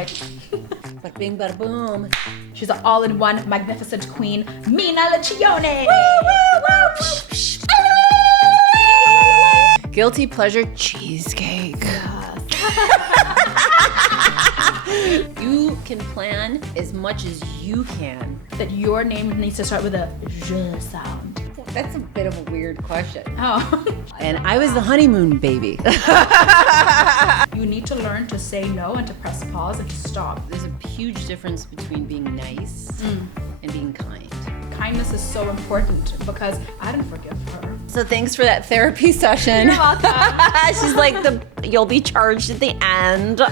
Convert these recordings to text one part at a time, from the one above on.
like, Bada bing, bada boom. she's an all-in-one magnificent queen, Mina Liccione. Guilty pleasure cheesecake. You can plan as much as you can. That your name needs to start with a j sound. That's a bit of a weird question. Oh. And I was the honeymoon baby. You need to learn to say no and to press pause and to stop. There's a huge difference between being nice and being kind. Kindness is so important because I didn't forgive her. So thanks for that therapy session. You're welcome. She's like, you'll be charged at the end.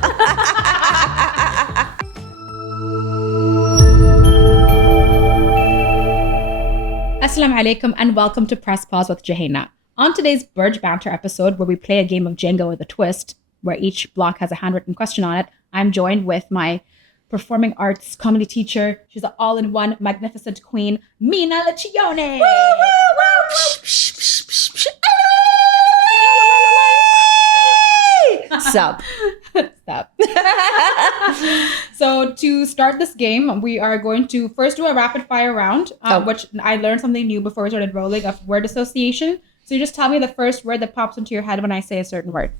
Assalamu alaikum and welcome to Press Pause with Jouhayna. On today's Burj Banter episode, where we play a game of Jenga with a twist, where each block has a handwritten question on it, I'm joined with my performing arts comedy teacher. She's an all-in-one magnificent queen, Mina Liccione. Sup. Stop. So to start this game, we are going to first do a rapid fire round, which I learned something new before we started rolling of word association. So you just tell me the first word that pops into your head when I say a certain word.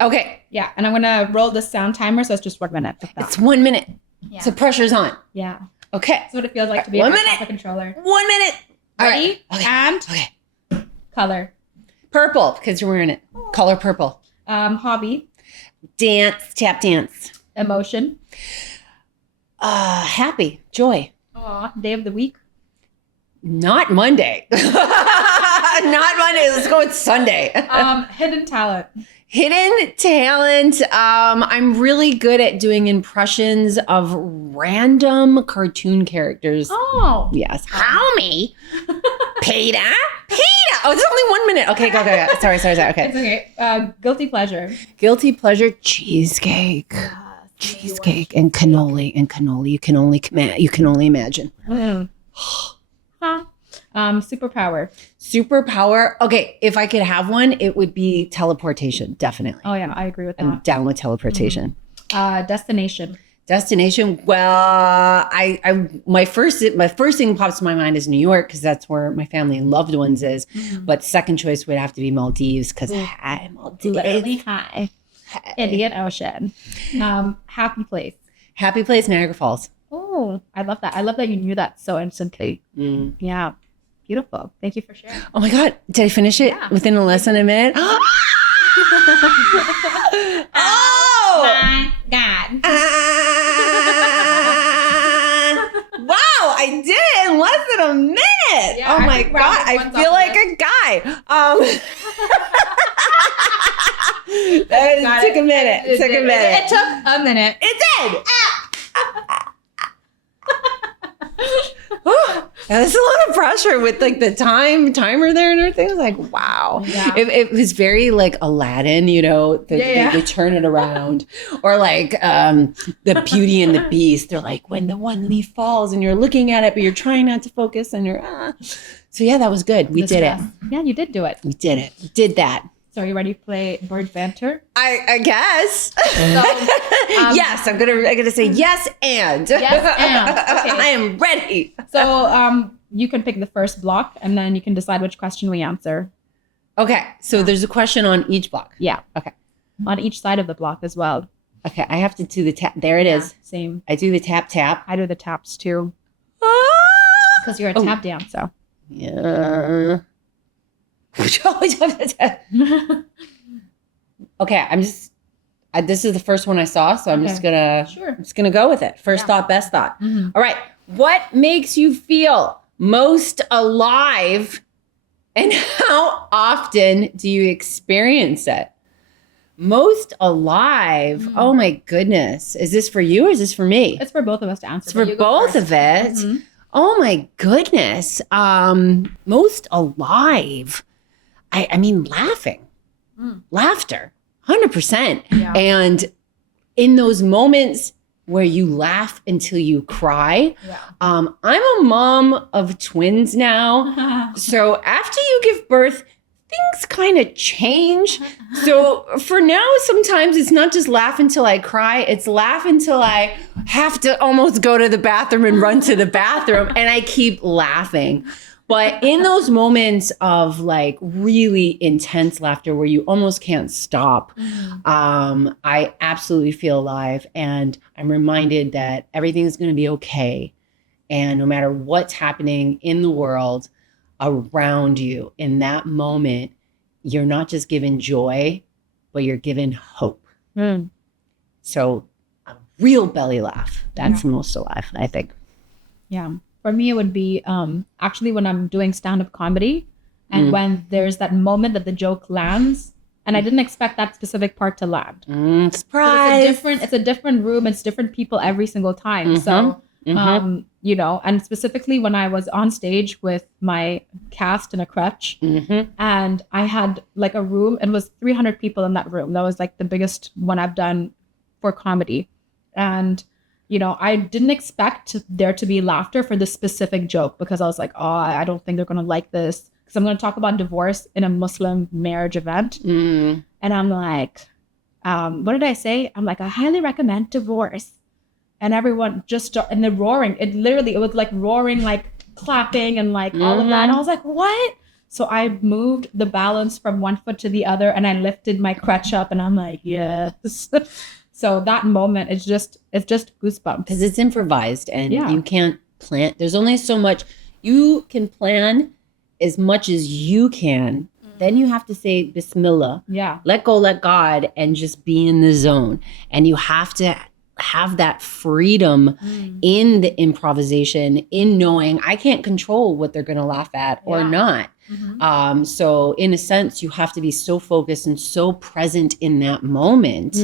Okay. Yeah, and I'm gonna roll the sound timer, so it's just 1 minute. It's 1 minute. Yeah. So pressure's on. Yeah. Okay. That's what it feels like to be 1 a minute. controller. 1 minute. Ready? All right. Okay. And Okay. color. Purple, because you're wearing it. Color purple. Hobby. Dance, tap dance. Emotion. Happy, joy. Aw, day of the week. Not Monday. Not Monday. Let's go with Sunday. Hidden talent. Hidden talent. I'm really good at doing impressions of random cartoon characters. Oh. Yes. Homie. Peter. Oh, it's only 1 minute. Okay, go. Sorry. Okay. It's okay. Guilty pleasure. Guilty pleasure cheesecake. Cheesecake and cannoli. You can only imagine. Huh. Superpower. Superpower. Okay, if I could have one, it would be teleportation. Definitely. Oh yeah, I agree with I'm that. down with teleportation. Destination. Destination. Well, my first thing pops to my mind is New York because that's where my family and loved ones is. But second choice would have to be Maldives because hi, Maldives. Literally hi. Indian Ocean. Happy place. Happy place, Niagara Falls. Oh, I love that. I love that you knew that so instantly. Yeah. Beautiful. Thank you for sharing. Oh my God. Did I finish it within less than a minute? Oh my God. Wow, I did it in less than a minute. Yeah, oh my God. I feel like a guy. It took a minute. It took a minute. It took a minute. It did. That's a lot of pressure with like the timer there and everything. I was like, wow. Yeah. It was very like Aladdin, you know, they turn it around. Or like the Beauty and the Beast. They're like, when the one leaf falls and you're looking at it, but you're trying not to focus and you're, So yeah, that was good. We did it. Yeah, you did do it. We did it. We did that. So are you ready to play Burj Banter? I guess. So, yes, I'm gonna say yes and. Yes and. Okay. I am ready. So you can pick the first block and then you can decide which question we answer. Okay, so there's a question on each block. Yeah. Okay. On each side of the block as well. Okay, I have to do the tap. There it is. Same. I do the tap. I do the taps too. Because you're a tap dancer. Yeah. Okay, this is the first one I saw, so I'm just gonna go with it. First thought, best thought. All right. What makes you feel most alive and how often do you experience it? Most alive. Oh my goodness. Is this for you or is this for me? It's for both of us to answer. It's for both of it. Oh my goodness. Most alive. I mean, laughing, laughter, 100%. Yeah. And in those moments where you laugh until you cry, I'm a mom of twins now. So after you give birth, things kind of change. So for now, sometimes it's not just laugh until I cry. It's laugh until I have to almost go to the bathroom and run to the bathroom. And I keep laughing. But in those moments of like really intense laughter where you almost can't stop, I absolutely feel alive. And I'm reminded that everything's going to be okay. And no matter what's happening in the world around you in that moment, you're not just given joy, but you're given hope. So a real belly laugh, that's the most alive, I think. Yeah. For me, it would be actually when I'm doing stand-up comedy and when there's that moment that the joke lands and I didn't expect that specific part to land. Surprise! It's a different room. It's different people every single time. So, you know, and specifically when I was on stage with my cast in a crutch and I had like a room and it was 300 people in that room. That was like the biggest one I've done for comedy. And you know, I didn't expect there to be laughter for this specific joke because I was like, oh, I don't think they're going to like this. Because I'm going to talk about divorce in a Muslim marriage event. And I'm like, what did I say? I'm like, I highly recommend divorce. And everyone just, and they're roaring. It was like roaring, like clapping and like all of that. And I was like, what? So I moved the balance from one foot to the other and I lifted my crutch up and I'm like, yes. So that moment, it's just goosebumps. Because it's improvised and you can't plan. There's only so much. You can plan as much as you can. Then you have to say Bismillah. Yeah. Let go, let God, and just be in the zone. And you have to have that freedom in the improvisation, in knowing I can't control what they're going to laugh at or not. So in a sense, you have to be so focused and so present in that moment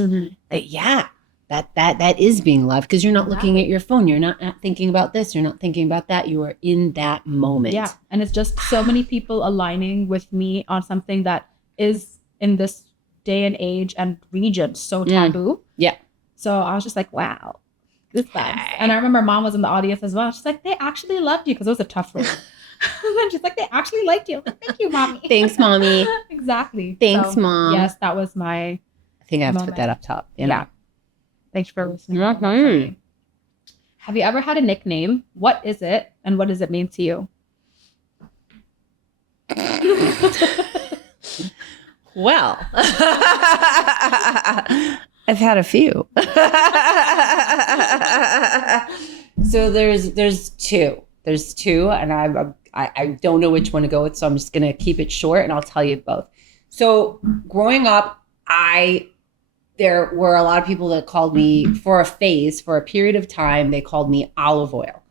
that that is being live because you're not looking at your phone. You're not thinking about this. You're not thinking about that. You are in that moment. Yeah. And it's just so many people aligning with me on something that is in this day and age and region so taboo. Yeah. So I was just like, wow, goosebumps. And I remember mom was in the audience as well. She's like, they actually loved you because it was a tough room. And she's like, they actually liked you. Like, thank you, mommy. Thanks, mommy. Exactly. Thanks, mom. Yes, that was my I think I have to put that up top. Yeah. Thanks for listening. Have you ever had a nickname? What is it? And what does it mean to you? Well, I've had a few. So there's two. There's two, and I don't know which one to go with, so I'm just gonna keep it short, and I'll tell you both. So growing up, there were a lot of people that called me for a period of time. They called me olive oil,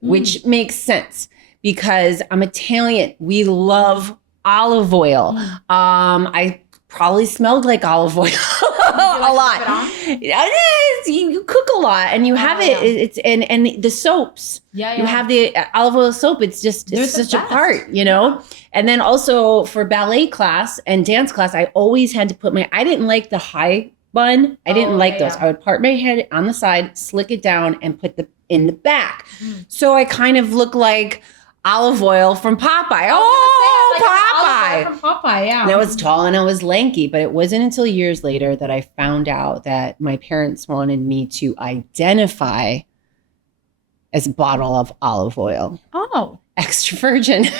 which makes sense because I'm Italian. We love olive oil. I probably smelled like olive oil a lot. You cook a lot and you have it. It's and the soaps. You have the olive oil soap. It's such a part, you know. And then also for ballet class and dance class, I always had to put I didn't like the high bun. I didn't like those. I would part my head on the side, slick it down, and put in the back. So I kind of look like olive oil from Popeye. Popeye. From Popeye, yeah. And I was tall and I was lanky, but it wasn't until years later that I found out that my parents wanted me to identify as a bottle of olive oil. Oh. Extra virgin. So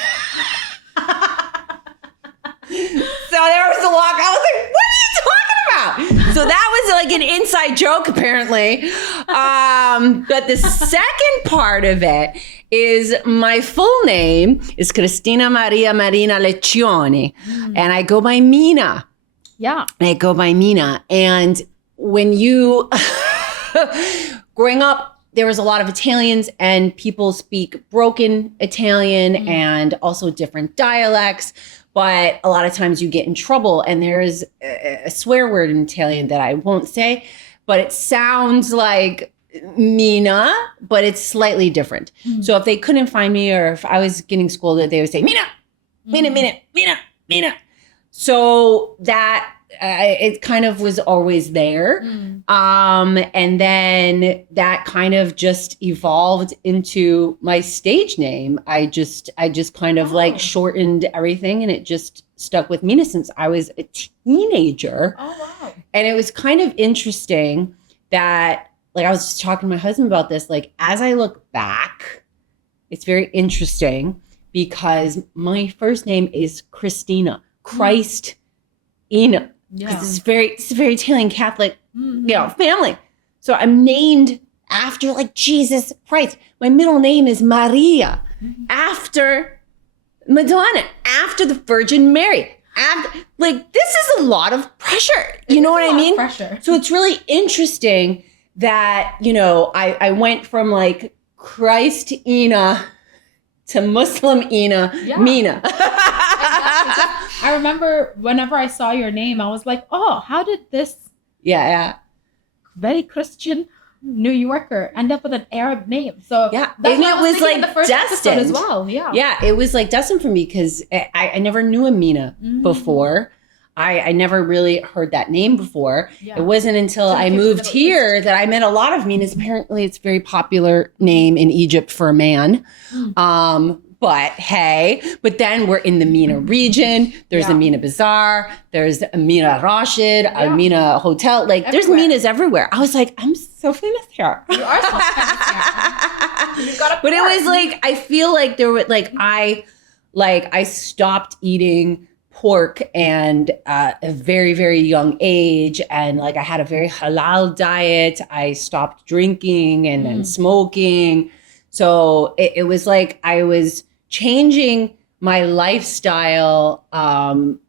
there was a lock. I was like, what are you talking about? So that was like an inside joke, apparently. But the second part of it is my full name is Cristina Maria Marina Liccione. And I go by Mina. Yeah. I go by Mina. And when you, growing up, there was a lot of Italians and people speak broken Italian and also different dialects. But a lot of times you get in trouble and there is a swear word in Italian that I won't say, but it sounds like Mina, but it's slightly different. So if they couldn't find me or if I was getting scolded, they would say, Mina, Mina, Mina, Mina, Mina. So that it kind of was always there. And then that kind of just evolved into my stage name. I just kind of like shortened everything, and it just stuck with Mina since I was a teenager. Oh, wow. And it was kind of interesting that, like, I was just talking to my husband about this. Like, as I look back, it's very interesting because my first name is Christina, Christ Ina. Because it's a very Italian Catholic, family. So I'm named after like Jesus Christ. My middle name is Maria, after Madonna, after the Virgin Mary. Like, this is a lot of pressure. You know what I mean? Pressure. So it's really interesting that, I went from like Christ Ina to Muslim Ina, Mina. I remember whenever I saw your name, I was like, oh, how did this very Christian New Yorker end up with an Arab name? So yeah, that's and it was like the first destined as well. Yeah, it was like destined for me because I never knew a Mina before. I never really heard that name before. Yeah. It wasn't until I moved here that I met a lot of Minas. Apparently, it's a very popular name in Egypt for a man. But hey, then we're in the Mina region. There's a Mina Bazaar. There's a Mina Rashid, a Mina Hotel. Like, there's Minas everywhere. I was like, I'm so famous here. You are so famous here. You got but it was like, I feel like there were I stopped eating pork and at a very, very young age. And like, I had a very halal diet. I stopped drinking and smoking. So it was like I was changing my lifestyle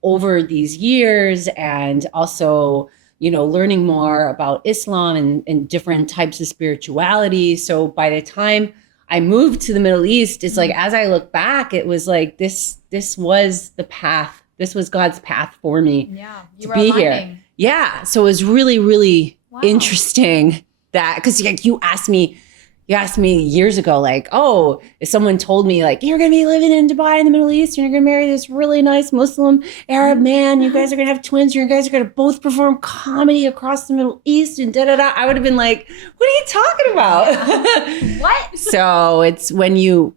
over these years, and also, learning more about Islam and different types of spirituality. So by the time I moved to the Middle East, it's like, as I look back, it was like, this was the path. This was God's path for me to be here. Yeah. So it was really, really interesting that, because you asked me years ago, like, oh, if someone told me like, you're going to be living in Dubai in the Middle East and you're going to marry this really nice Muslim Arab man, you guys are going to have twins, you guys are going to both perform comedy across the Middle East and da-da-da, I would have been like, what are you talking about? What? So it's when you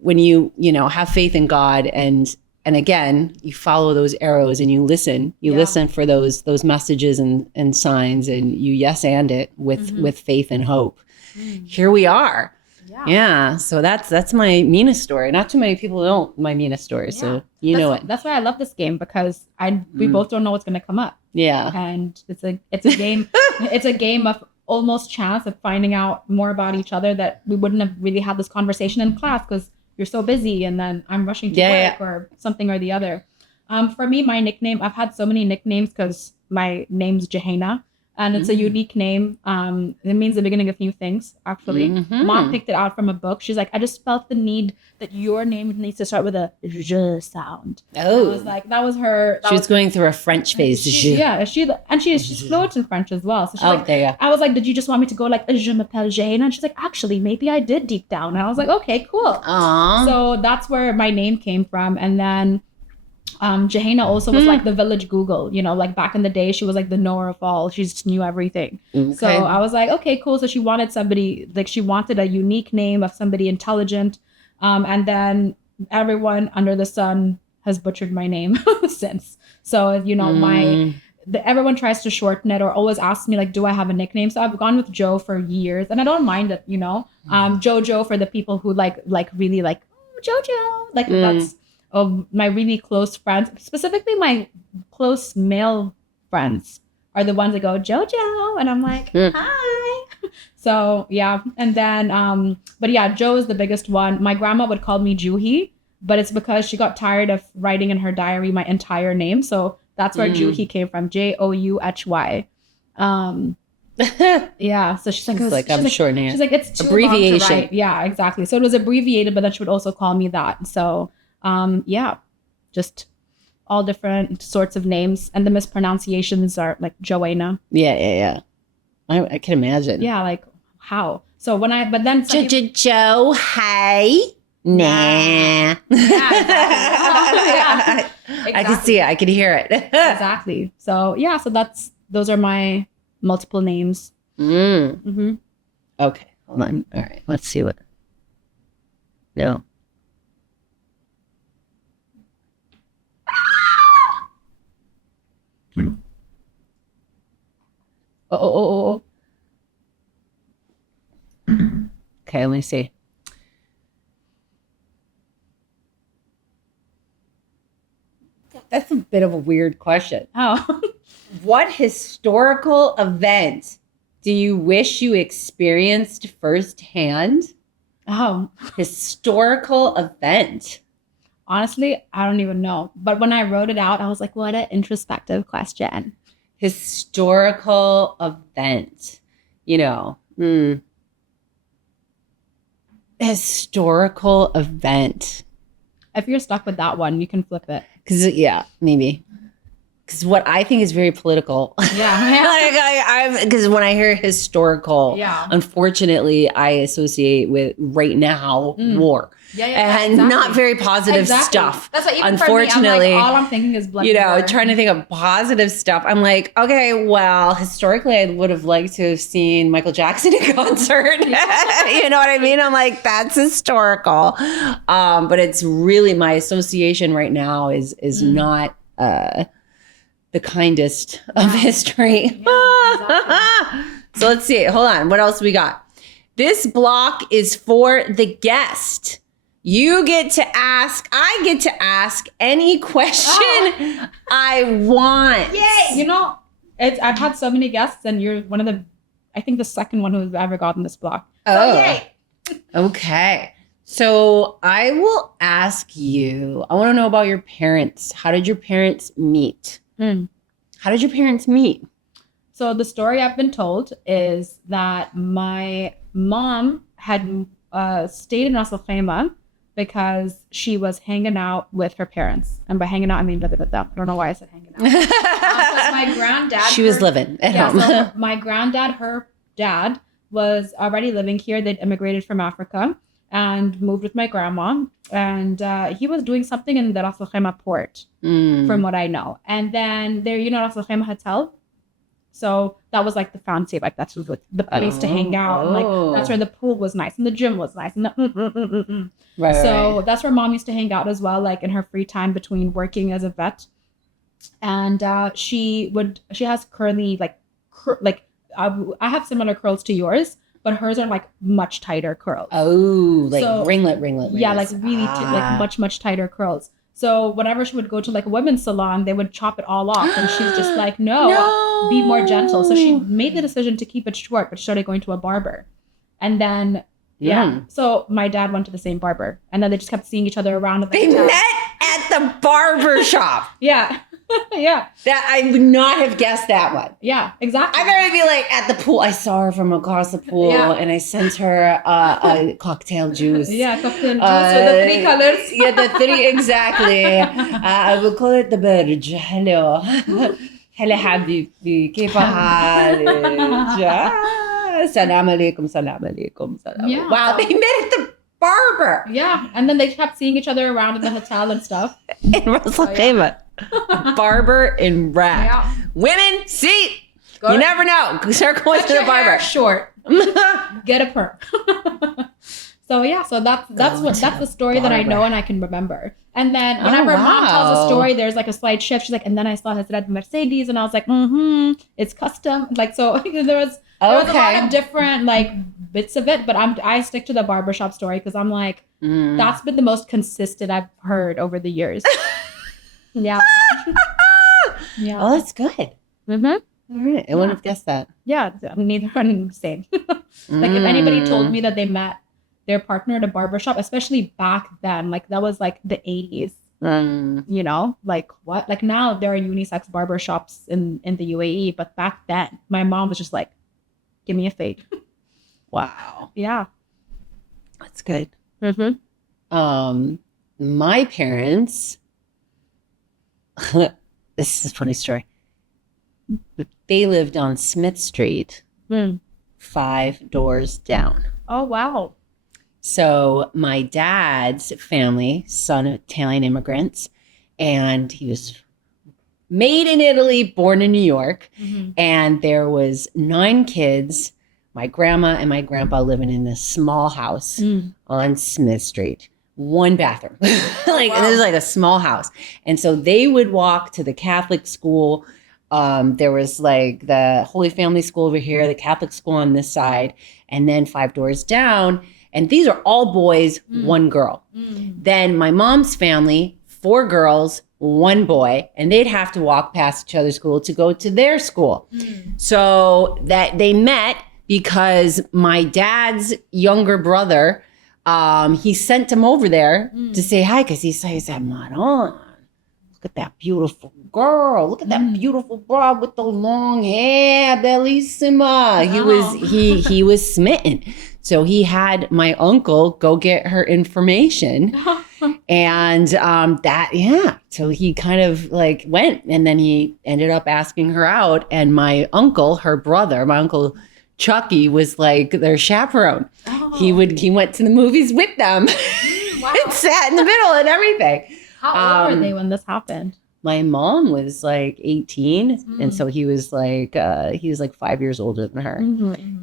have faith in God and again, you follow those arrows and you listen for those messages and signs, and you yes and it with faith and hope. Here we are. Yeah. So that's my Mina story. Not too many people know my Mina story. So know it. That's why I love this game, because we both don't know what's going to come up. Yeah. And it's a game. It's a game of almost chance of finding out more about each other that we wouldn't have really had this conversation in class because you're so busy and then I'm rushing to work or something or the other. For me, my nickname, I've had so many nicknames because my name's Jouhayna. And it's a unique name. It means the beginning of new things, actually. Mom picked it out from a book. She's like, I just felt the need that your name needs to start with a j sound. Oh. I was like, that was her. She was going through a French phase. She's fluent in French as well. So she's like, there you go. I was like, did you just want me to go like, 𝐸'𝐵𝐿𝐴 Jouhayna? And she's like, actually, maybe I did deep down. And I was like, okay, cool. Aww. So that's where my name came from. And then Jouhayna also was like the village Google, like back in the day, she was like the knower of all. She just knew everything. Okay. So I was like, okay, cool. So she wanted somebody, like she wanted a unique name of somebody intelligent. And then everyone under the sun has butchered my name since. So, everyone tries to shorten it or always asks me like, do I have a nickname? So I've gone with Joe for years, and I don't mind it, Jojo for the people who like really like, oh, Jojo, like that's of my really close friends, specifically my close male friends are the ones that go Jojo, and I'm like, hi. So yeah, and then but yeah, Joe is the biggest one. My grandma would call me Jouhy, but it's because she got tired of writing in her diary my entire name, so that's where Jouhy came from, Jouhy. Yeah, so she's like, I'm short name. She's like, it's too abbreviation. Long to write. Yeah, exactly. So it was abbreviated, but then she would also call me that. So just all different sorts of names, and the mispronunciations are like Jouhayna. Yeah. I can imagine. Yeah, like how? So when but then Jouhayna. Nah. Yeah, exactly. I can see it. I can hear it. Exactly. So yeah, so those are my multiple names. Okay, hold on. All right, let's see what. No. Oh. Okay, let me see. That's a bit of a weird question. Oh. What historical event do you wish you experienced firsthand? Oh. Historical event. Honestly, I don't even know. But when I wrote it out, I was like, what an introspective question. Historical event. Historical event. If you're stuck with that one, you can flip it. Maybe. Because what I think is very political. Yeah. Because when I hear historical, unfortunately, I associate with right now war. And not very positive stuff. That's what even unfortunately, for me, all I'm thinking is blood. Trying to think of positive stuff. I'm like, okay, well, historically, I would have liked to have seen Michael Jackson in concert. You know what I mean? I'm like, that's historical. But it's really my association right now is not the kindest of history. Exactly. So let's see. Hold on. What else we got? This block is for the guest. You get to ask, I get to ask any question I want. Yay! I've had so many guests, and you're one of I think the second one who's ever gotten this block. Oh, so yay! Okay. So I will ask you, I want to know about your parents. How did your parents meet? How did your parents meet? So the story I've been told is that my mom had stayed in 𝐼𝐸𝐵𝐻 because she was hanging out with her parents. And by hanging out, I mean, I don't know why I said hanging out. My granddad. She was living at home. So my granddad, her dad, was already living here. They'd immigrated from Africa and moved with my grandma. And he was doing something in the 𝐼𝐸𝐵𝐻 port, from what I know. And then there, 𝐼𝐸𝐵𝐻 hotel. So that was like the fancy, like that's the place to hang out. And, like that's where the pool was nice and the gym was nice. And so that's where mom used to hang out as well, like in her free time between working as a vet. And she has curly I have similar curls to yours, but hers are like much tighter curls. Oh, like so, ringlet. Yeah, like really like much tighter curls. So whenever she would go to like a women's salon, they would chop it all off. And she's just like, no, be more gentle. So she made the decision to keep it short, but she started going to a barber. And then, so my dad went to the same barber. And then they just kept seeing each other around. They met at the barber shop. Yeah. That I would not have guessed that one. Yeah, exactly. I thought it'd be like at the pool. I saw her from across the pool and I sent her a cocktail juice. Yeah, cocktail juice with the 3 colors. Yeah, the 3, exactly. I will call it the Burj. Hello. Hello, Habibi. كيف حالك? Salam alaikum, salam alaikum. Yeah. Wow, they met at the barber. Yeah, and then they kept seeing each other around in the hotel and stuff. In 𝐼𝐸𝐵𝐻. Barber in rack. Yeah. Women, see, you never know. Start going to the barber. Hair short. Get a perm. So that's the story that I know and I can remember. And then whenever mom tells a story, there's like a slight shift. She's like, and then I saw his red Mercedes, and I was like, it's custom. Like, so there was a lot of different like bits of it, but I stick to the barbershop story because I'm like, that's been the most consistent I've heard over the years. Yeah. Yeah. Oh, that's good. Mm-hmm. All right. I wouldn't have guessed that. Yeah. Neither one same. Like if anybody told me that they met their partner at a barbershop, especially back then, like that was like the 80s. Like what? Like now there are unisex barbershops in the UAE, but back then my mom was just like, give me a fade. Wow. Yeah. That's good. Mm-hmm. My parents, this is a funny story. They lived on Smith Street, 5 doors down. Oh, wow. So my dad's family, son of Italian immigrants, and he was made in Italy, born in New York. And there was 9 kids, my grandma and my grandpa living in this small house on Smith Street. 1 bathroom. Like, wow. It was like a small house. And so they would walk to the Catholic school. There was like the Holy Family School over here, the Catholic school on this side, and then 5 doors down. And these are all boys, 1 girl. Then my mom's family, 4 girls, 1 boy, and they'd have to walk past each other's school to go to their school. So that they met because my dad's younger brother, he sent him over there to say hi, because he said, Maron, look at that beautiful girl. Look at that beautiful broad with the long hair, bellissima. He was smitten. So he had my uncle go get her information. And so he kind of like went, and then he ended up asking her out. And my uncle, her brother, my uncle Chucky, was like their chaperone. He went to the movies with them and sat in the middle and everything. How old were they when this happened? My mom was like 18. And so he was like 5 years older than her.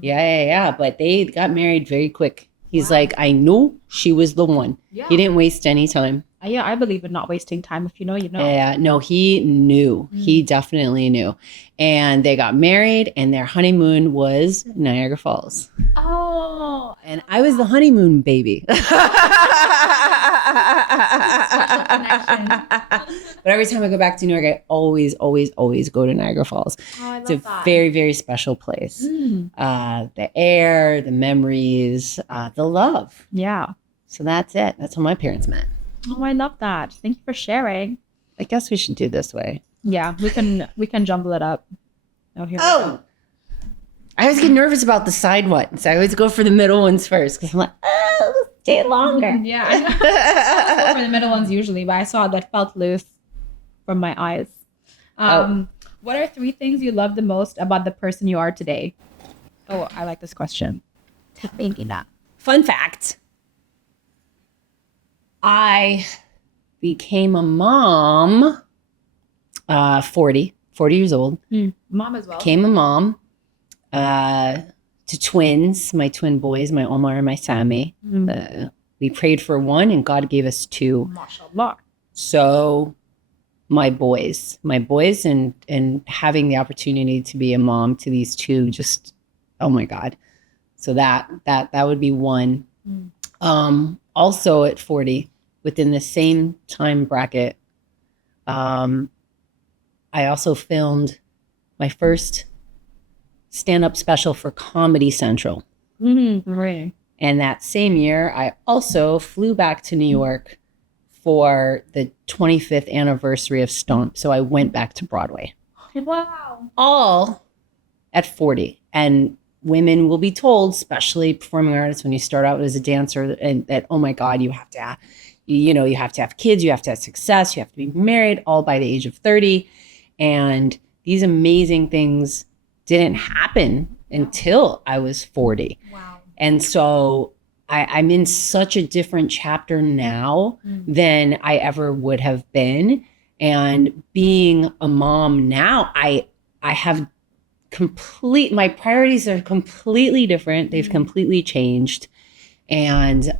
Yeah. But they got married very quick. He's like, I knew she was the one. Yeah. He didn't waste any time. Yeah, I believe in not wasting time. If you know, you know. Yeah, no, he knew. He definitely knew. And they got married, and their honeymoon was Niagara Falls. Oh. And I was the honeymoon baby. But every time I go back to New York, I always go to Niagara Falls. Oh, I love it's a very, very special place. The air, the memories, the love. Yeah. So that's it. That's how my parents met. Oh, I love that. Thank you for sharing. I guess we should do this way. Yeah, we can jumble it up. I always get nervous about the side ones. I always go for the middle ones first because I'm like, let's stay longer. Yeah, I go for the middle ones usually, but I saw that felt loose from my eyes. What are 3 things you love the most about the person you are today? Oh, I like this question. Fun fact. I became a mom 40 years old. Mom as well. Became a mom to twins, my twin boys, my Omar and my Sammy. We prayed for 1 and God gave us 2. MashaAllah. So my boys and having the opportunity to be a mom to these 2, just, oh my God. So that would be 1. Also at 40, within the same time bracket, I also filmed my first stand-up special for Comedy Central. Right. And that same year, I also flew back to New York for the 25th anniversary of Stomp. So I went back to Broadway. Wow. All at 40. And women will be told, especially performing artists, when you start out as a dancer, and that, oh my God, you have to have kids, you have to have success, you have to be married, all by the age of 30. And these amazing things didn't happen until I was 40. Wow. And so I'm in such a different chapter now than I ever would have been. And being a mom now, I have my priorities are completely different. They've completely changed. And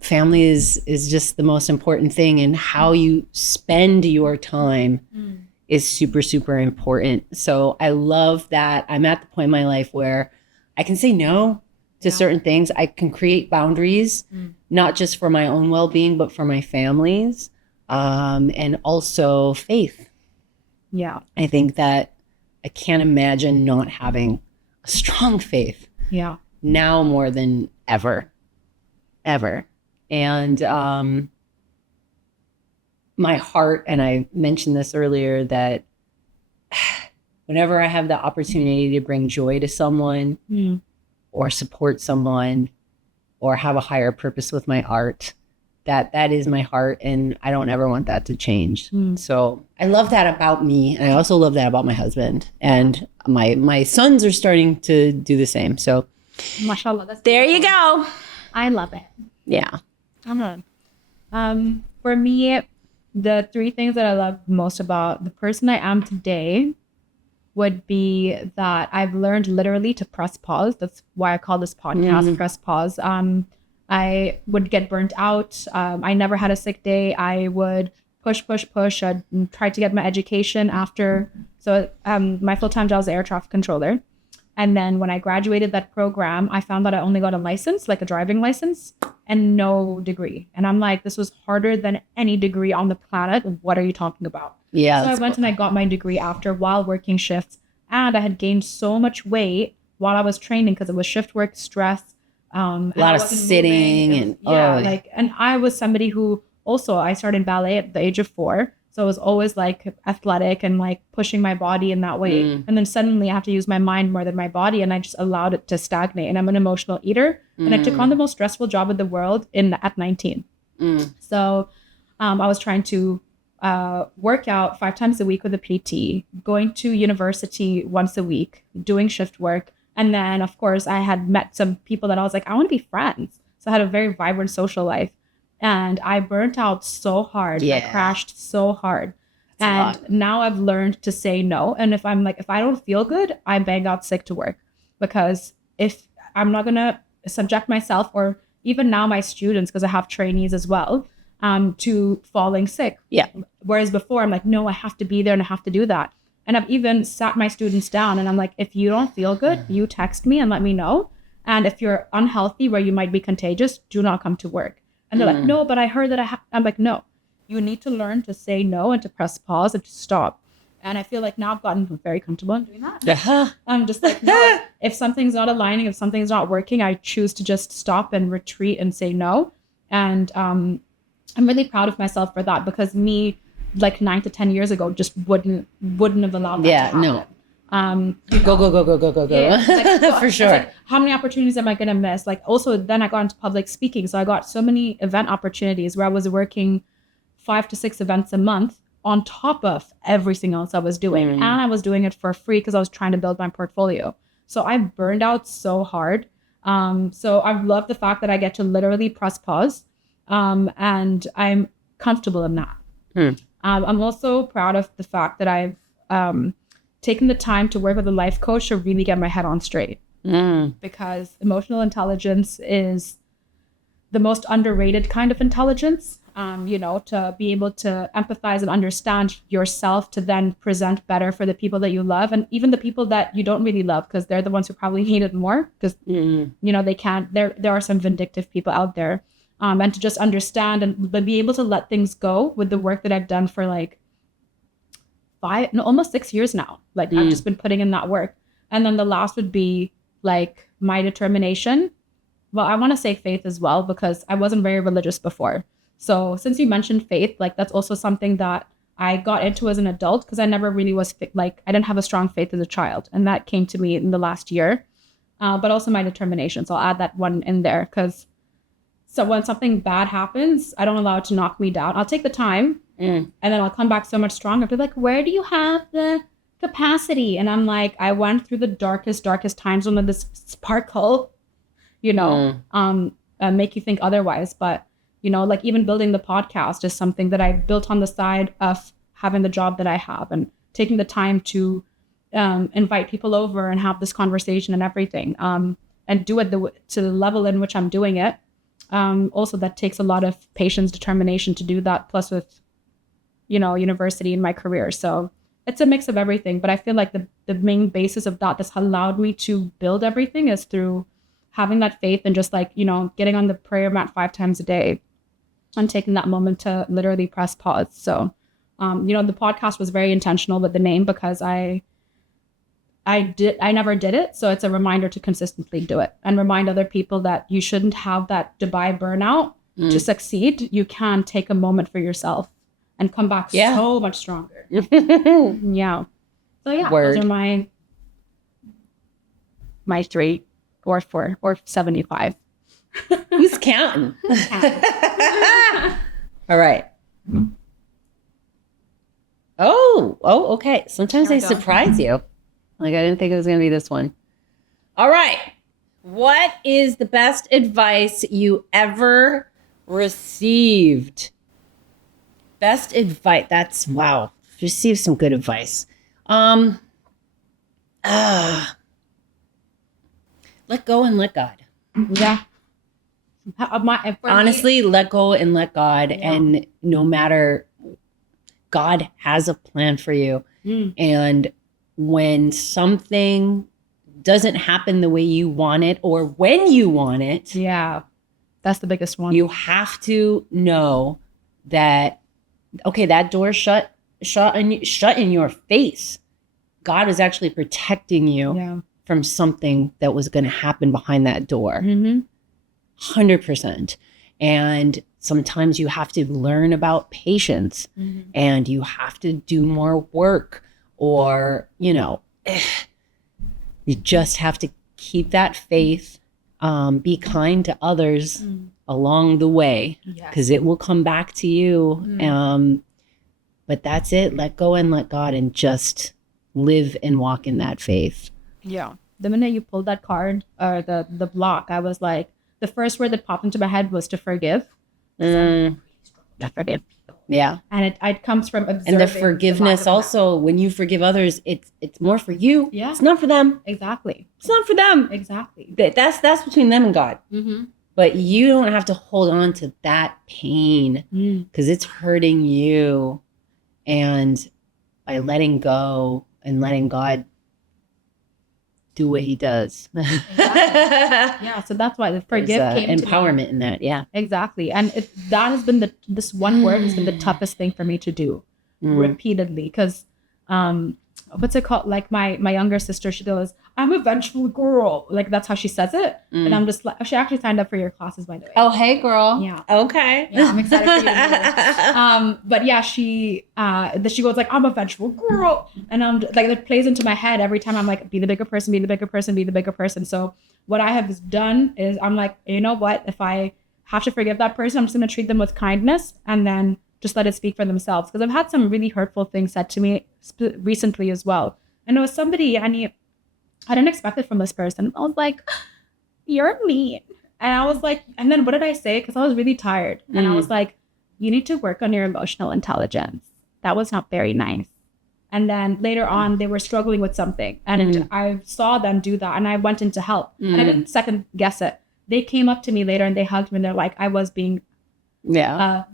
family is just the most important thing, and how you spend your time is super, super important. So I love that I'm at the point in my life where I can say no to certain things. I can create boundaries, not just for my own well-being, but for my family's, and also faith. Yeah. I think that I can't imagine not having a strong faith. Yeah. Now more than ever. And my heart, and I mentioned this earlier, that whenever I have the opportunity to bring joy to someone or support someone or have a higher purpose with my art, that is my heart, and I don't ever want that to change. So I love that about me, and I also love that about my husband, and my sons are starting to do the same. So MashaAllah. There you go. I love it. Yeah. For me, the 3 things that I love most about the person I am today would be that I've learned literally to press pause. That's why I call this podcast Press Pause. I would get burnt out. I never had a sick day. I would push. I'd try to get my education after. So my full-time job was air traffic controller. And then when I graduated that program, I found that I only got a license, like a driving license, and no degree. And I'm like, this was harder than any degree on the planet. What are you talking about? Yeah. So I went and I got my degree after while working shifts. And I had gained so much weight while I was training because it was shift work, stress. A lot of sitting and I was somebody who also, I started ballet at the age of 4. So I was always like athletic and like pushing my body in that way. And then suddenly I have to use my mind more than my body. And I just allowed it to stagnate. And I'm an emotional eater. And I took on the most stressful job in the world at 19. So I was trying to work out 5 times a week with a PT, going to university once a week, doing shift work. And then, of course, I had met some people that I was like, I want to be friends. So I had a very vibrant social life. And I burnt out so hard. I crashed so hard. And now I've learned to say no. And if I don't feel good, I bang out sick to work. Because if I'm not going to subject myself, or even now my students, because I have trainees as well, to falling sick. Yeah. Whereas before I'm like, no, I have to be there and I have to do that. And I've even sat my students down and I'm like, if you don't feel good, you text me and let me know. And if you're unhealthy where you might be contagious, do not come to work. And they're like, no, but I heard that I'm like, no, you need to learn to say no and to press pause and to stop. And I feel like now I've gotten very comfortable in doing that. I'm just like, no, if something's not aligning, if something's not working, I choose to just stop and retreat and say no. And I'm really proud of myself for that, because me, like 9 to 10 years ago, just wouldn't have allowed that to happen. No. Go. Yeah, for sure. Like, how many opportunities am I going to miss? Like, also, then I got into public speaking. So I got so many event opportunities where I was working 5 to 6 events a month on top of everything else I was doing. And I was doing it for free because I was trying to build my portfolio. So I burned out so hard. So I love the fact that I get to literally press pause. And I'm comfortable in that. I'm also proud of the fact that I've taken the time to work with a life coach to really get my head on straight. Because emotional intelligence is the most underrated kind of intelligence. To be able to empathize and understand yourself, to then present better for the people that you love, and even the people that you don't really love, because they're the ones who probably need it more, because they can't. There are some vindictive people out there. And to just understand and be able to let things go with the work that I've done for like almost 6 years now. Like I've just been putting in that work. And then the last would be like my determination. Well, I want to say faith as well, because I wasn't very religious before. So since you mentioned faith, like that's also something that I got into as an adult, because I never really was I didn't have a strong faith as a child. And that came to me in the last year, but also my determination. So I'll add that one in there, because so when something bad happens, I don't allow it to knock me down. I'll take the time and then I'll come back so much stronger. Be like, where do you have the capacity? And I'm like, I went through the darkest times when this sparkle, make you think otherwise. But, like even building the podcast is something that I built on the side of having the job that I have, and taking the time to invite people over and have this conversation and everything, and do it to the level in which I'm doing it. Also, that takes a lot of patience, determination to do that, plus with, university and my career. So it's a mix of everything. But I feel like the main basis of that's allowed me to build everything is through having that faith and just like, getting on the prayer mat 5 times a day and taking that moment to literally press pause. So, the podcast was very intentional with the name, because I never did it. So it's a reminder to consistently do it and remind other people that you shouldn't have that Dubai burnout to succeed. You can take a moment for yourself and come back so much stronger. Yeah. So yeah, those are my 3 or 4 or 75. Who's counting? All right. Oh, okay. Sometimes they surprise you. Like, I didn't think it was going to be this one. All right. What is the best advice you ever received? Best advice. That's wow. Received some good advice. Let go and let God. Yeah. Honestly, let go and let God. Yeah. And no matter, God has a plan for you. And when something doesn't happen the way you want it or when you want it. Yeah. That's the biggest one. You have to know that, okay, that door shut in your face. God is actually protecting you from something that was going to happen behind that door. 100%. And sometimes you have to learn about patience and you have to do more work, or, you just have to keep that faith, be kind to others along the way, because it will come back to you. But that's it. Let go and let God, and just live and walk in that faith. Yeah. The minute you pulled that card or the block, I was like, the first word that popped into my head was to forgive. To forgive. Yeah. And it comes from observing. And the forgiveness also, when you forgive others, it's more for you. Yeah. It's not for them. Exactly. It's not for them. Exactly. That's between them and God. But you don't have to hold on to that pain, because it's hurting you. And by letting go and letting God do what he does. Yeah, so that's why the forgive came empowerment in that. Yeah, exactly. And that has been this one word has been the toughest thing for me to do repeatedly, because what's it called, like my younger sister, she goes, I'm a vengeful girl, like that's how she says it. And I'm just like, she actually signed up for your classes, by the way. Oh, hey girl. Yeah. Okay. Yeah, I'm excited for you. But yeah, she goes like, I'm a vengeful girl, and I'm like, it plays into my head every time. I'm like, be the bigger person, be the bigger person, be the bigger person. So what I have done is I'm like, you know what, if I have to forgive that person, I'm just going to treat them with kindness and then just let it speak for themselves. Because I've had some really hurtful things said to me recently as well. And it was somebody, I didn't expect it from this person. I was like, you're mean. And I was like, and then what did I say? Because I was really tired. And I was like, you need to work on your emotional intelligence. That was not very nice. And then later on, they were struggling with something. And I saw them do that. And I went in to help. And I didn't second guess it. They came up to me later and they hugged me. And they're like, I was being bleed.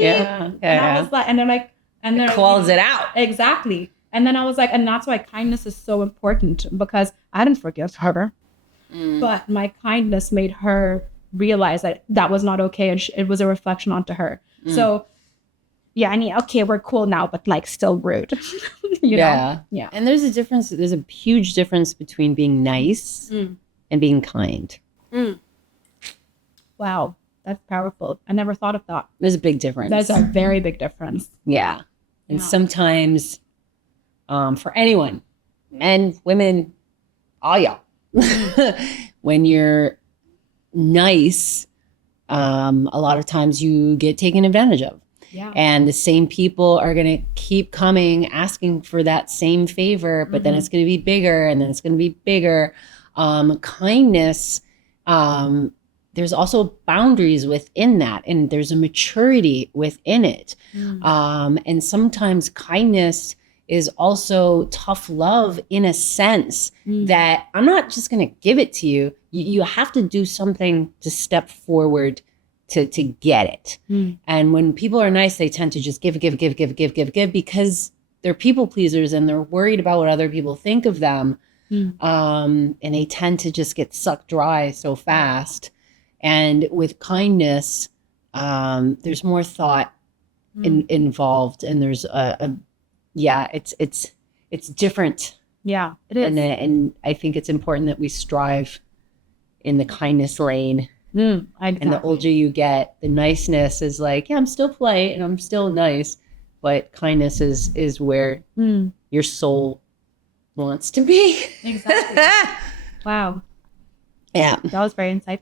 Yeah. And I was like, and they're like, and they're calls it out. Exactly. And then I was like, and that's why kindness is so important, because I didn't forgive her, but my kindness made her realize that was not okay. And it was a reflection onto her. So yeah, okay, we're cool now, but like still rude. you know? Yeah. And there's a difference. There's a huge difference between being nice and being kind. Wow. That's powerful. I never thought of that. There's a big difference. There's a very big difference. Yeah. And sometimes for anyone, men, women, all y'all, when you're nice, a lot of times you get taken advantage of. Yeah. And the same people are going to keep coming, asking for that same favor, but then it's going to be bigger, and then it's going to be bigger. Kindness, there's also boundaries within that, and there's a maturity within it. And sometimes kindness is also tough love, in a sense that I'm not just going to give it to you. You have to do something to step forward to get it. And when people are nice, they tend to just give, because they're people pleasers and they're worried about what other people think of them. And they tend to just get sucked dry so fast. And with kindness, there's more thought involved, and there's it's different. Yeah, it is. And I think it's important that we strive in the kindness lane. Exactly. And the older you get, the niceness is like, yeah, I'm still polite and I'm still nice, but kindness is where your soul wants to be. Exactly. Wow. Yeah. That was very insightful.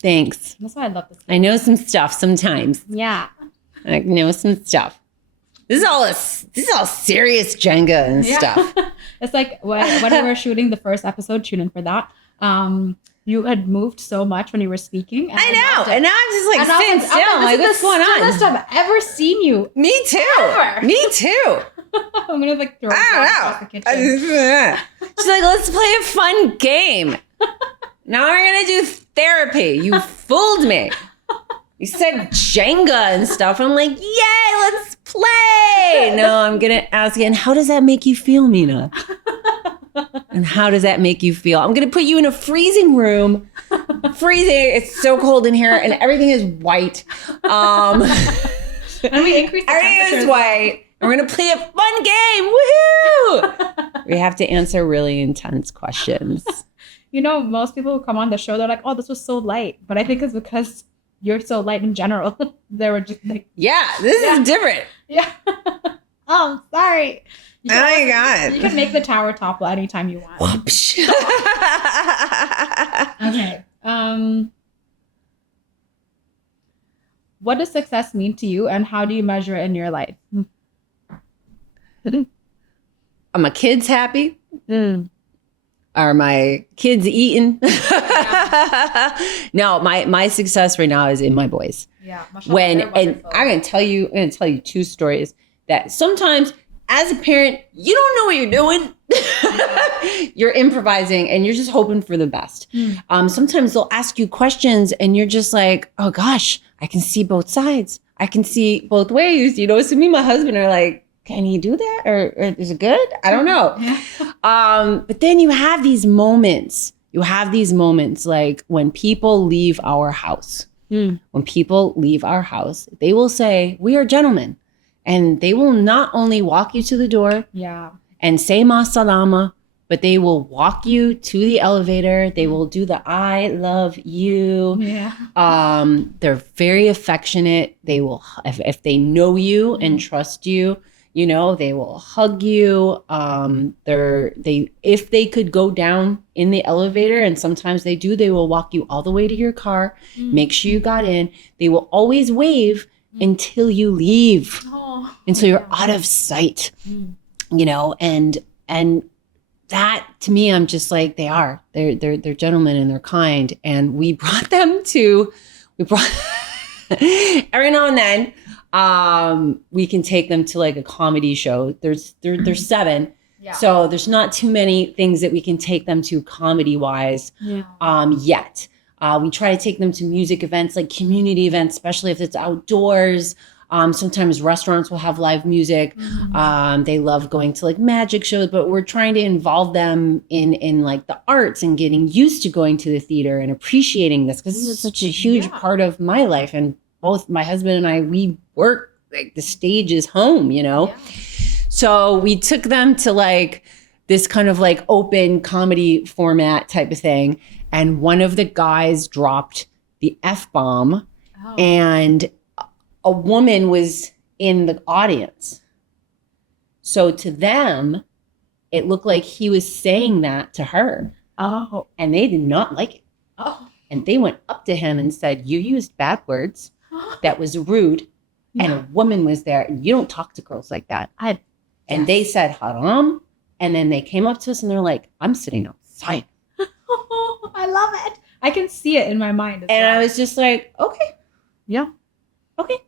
Thanks. That's why I love this. I know some stuff sometimes. Yeah. I know some stuff. This is all serious Jenga and stuff. It's like when we were shooting the first episode, tune in for that. You had moved so much when you were speaking. And I know. And now I'm just like sitting still. I'm like, what's going on? This is the stillest I've ever seen you. Me too. Ever. Me too. I'm going to like throw it across the kitchen. She's like, let's play a fun game. Now we're going to do therapy. You fooled me. You said Jenga and stuff. I'm like, yay, let's play. No, I'm going to ask you, and how does that make you feel, Mina? And how does that make you feel? I'm going to put you in a freezing room. Freezing. It's so cold in here and everything is white. And we increase the everything is white. And we're going to play a fun game. Woohoo! We have to answer really intense questions. You know, most people who come on the show, they're like, oh, this was so light. But I think it's because you're so light in general. They were just like, yeah, this is different. Yeah. Oh, sorry. Oh my God. You can make the tower topple anytime you want. Whoops. Okay. What does success mean to you and how do you measure it in your life? Are my kids happy? Are my kids eating? No, my success right now is in my boys. Yeah. And I'm gonna tell you two stories that sometimes as a parent, you don't know what you're doing. You're improvising and you're just hoping for the best. Sometimes they'll ask you questions and you're just like, oh gosh, I can see both sides. I can see both ways. You know, so me and my husband are like, can he do that? Or is it good? I don't know. But then you have these moments. Like when people leave our house. When people leave our house, they will say, we are gentlemen. And they will not only walk you to the door and say ma salama, but they will walk you to the elevator. They will do the I love you. They're very affectionate. They will, if they know you and trust you, you know, they will hug you. If they could go down in the elevator, and sometimes they do, they will walk you all the way to your car, make sure you got in. They will always wave until you leave, until you're out of sight, you know, and that to me, I'm just like, they're gentlemen and they're kind. And we brought every now and then, we can take them to like a comedy show. There's 7. So there's not too many things that we can take them to comedy wise, yet. We try to take them to music events, like community events, especially if it's outdoors. Sometimes restaurants will have live music. They love going to like magic shows, but we're trying to involve them in like the arts and getting used to going to the theater and appreciating this, because this is such a huge part of my life. And both my husband and I, we work, like the stage is home, you know? So we took them to like this kind of like open comedy format type of thing. And one of the guys dropped the F-bomb and a woman was in the audience. So to them, it looked like he was saying that to her. And they did not like it. And they went up to him and said, you used bad words. That was rude. And a woman was there. And you don't talk to girls like that. And they said, haram. And then they came up to us and they're like, I'm sitting outside. I love it. I can see it in my mind. And I was just like, okay. Yeah. Okay.